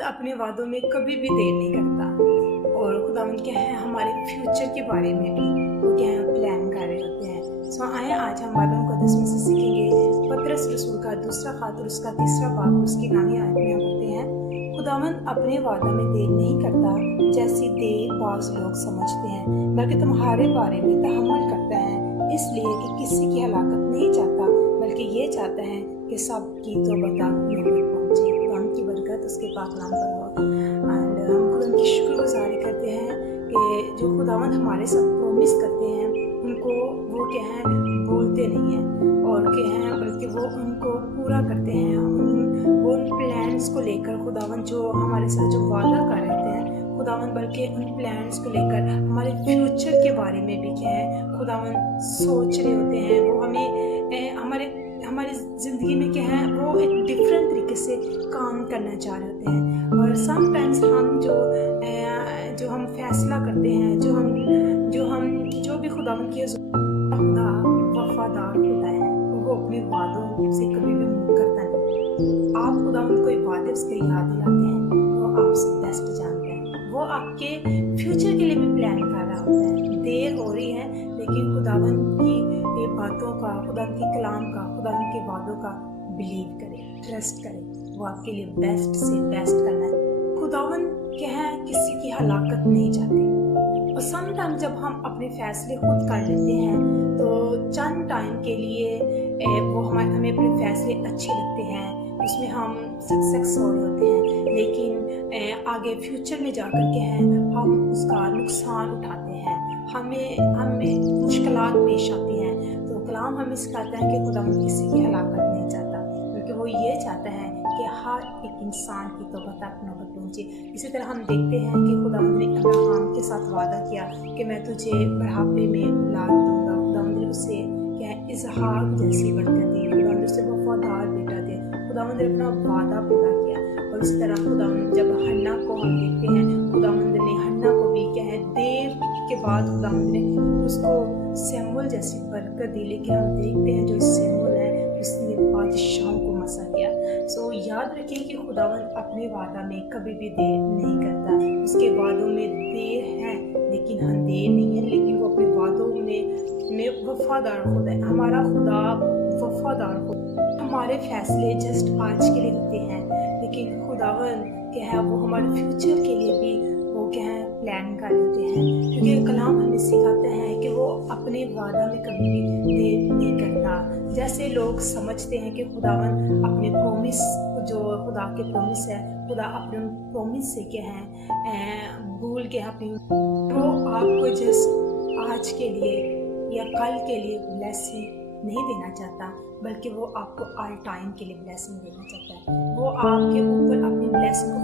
खुदावंद अपने वादों में कभी भी देर नहीं करता और खुदावंद क्या है हमारे फ्यूचर के बारे में भी वो क्या है प्लान कर रहे होते हैं। सो आए आज हम बाइबल मुक़द्दस में से सीखेंगे पतरस रसूल का दूसरा खत और उसका तीसरा बाब उसकी नामी आयत में हम पढ़ते हैं। खुदावंद अपने वादा में देर नहीं करता जैसी देर बाज़ लोग समझते हैं, बल्कि तुम्हारे बारे में तहम्मुल करता है, इसलिए कि किसी की हलाकत नहीं चाहता बल्कि ये चाहता है कि सबकी तौबा नूर पहुंचे। खुदावंद की बरकत उसके पाक नाम पर हो। एंड हम खुदावंद की शुक्रगुजारी करते हैं कि जो खुदावंद हमारे साथ प्रॉमिस करते हैं उनको वो क्या है भूलते नहीं हैं और क्या है बल्कि वो उनको पूरा करते हैं। वो उन प्लान्स को लेकर खुदावंद जो हमारे साथ जो वादा कर रहे हैं खुदावंद बल्कि उन प्लान्स को लेकर हमारे फ्यूचर के बारे में भी क्या है खुदावंद सोच रहे होते हैं। वो हमें हमारी ज़िंदगी में क्या है वो एक डिफरेंट तरीके से काम करना चाह रहे होते हैं। और समटाइम्स हम जो हम फैसला करते हैं जो भी खुदावंद की खुदा वफादार होता है, वो अपने वादों से कभी भी मुँह करता नहीं। आप खुदावंद कोई वादे उसके याद दिलाते हैं, वो आपसे बेस्ट जानते हैं, वो आपके फ्यूचर के लिए भी प्लान कर रहा होता है। देर हो रही है लेकिन खुदावंद की ये बातों का, खुदावंद के कलाम का, खुदावंद के वादों का बिलीव करें, ट्रस्ट करें, वो आपके लिए बेस्ट से बेस्ट करना है। खुदावंद क्या है किसी की हलाकत नहीं चाहते। और सम टाइम जब हम अपने फैसले खुद कर लेते हैं तो चंद टाइम के लिए वो हमें अपने फैसले अच्छे लगते हैं, उसमें हम सक्सेस हो रहे होते हैं, लेकिन आगे फ्यूचर में जाकर के हैं हम उसका नुकसान उठाते हैं, हमें मुश्किलात पेश आती हैं। तो कलाम हमें सिखाता है कि खुदावंद किसी की हलाकत नहीं चाहता क्योंकि वो ये चाहता है कि हर एक इंसान की तौबा तक नौबत पहुंचे। इसी तरह हम देखते हैं कि खुदावंद ने अब्राहम के साथ वादा किया कि मैं तुझे बुढ़ापे में औलाद दूंगा। खुदावंद ने उससे क्या है इसहाक जैसी बरकत दी, खुदावंद उससे वफादार बेटा दे, खुदावंद ने अपना वादा पूरा किया। और इसी तरह खुदावंद जब हन्ना को हम देखते हैं, खुदावंद ने हन्ना को भी क्या है देर के बाद खुदावंद ने उसको सैमुअल जैसी बरकत दी। लेकिन हम देखते हैं जो सैमुअल है उसने बादशाहों को मसा किया। सो याद रखें कि खुदावंद अपने वादा में कभी भी देर नहीं करता। उसके वादों में देर है लेकिन अंधेर नहीं है, लेकिन वो अपने वादों में वफादार खुदा है। हमारा खुदा वफादार खुदा। हमारे फैसले जस्ट आज के लिए होते हैं लेकिन खुदावंद क्या है वो हमारे फ्यूचर के लिए भी वो क्या है प्लान कर लेते हैं, क्योंकि कलाम हमें सिखाता है कि वो अपने वादा में कभी भी देर नहीं करता। जैसे लोग समझते हैं कि खुदावंद अपने प्रॉमिस जो खुदा के प्रॉमिस है, खुदा अपने प्रॉमिस से क्या है भूल के अपनी वो आपको जस्ट आज के लिए या कल के लिए ब्लेसिंग नहीं देना चाहता बल्कि वो आपको ऑल टाइम के लिए ब्लेसिंग देना चाहता है। वो आपके ऊपर अपनी ब्लेसिंग को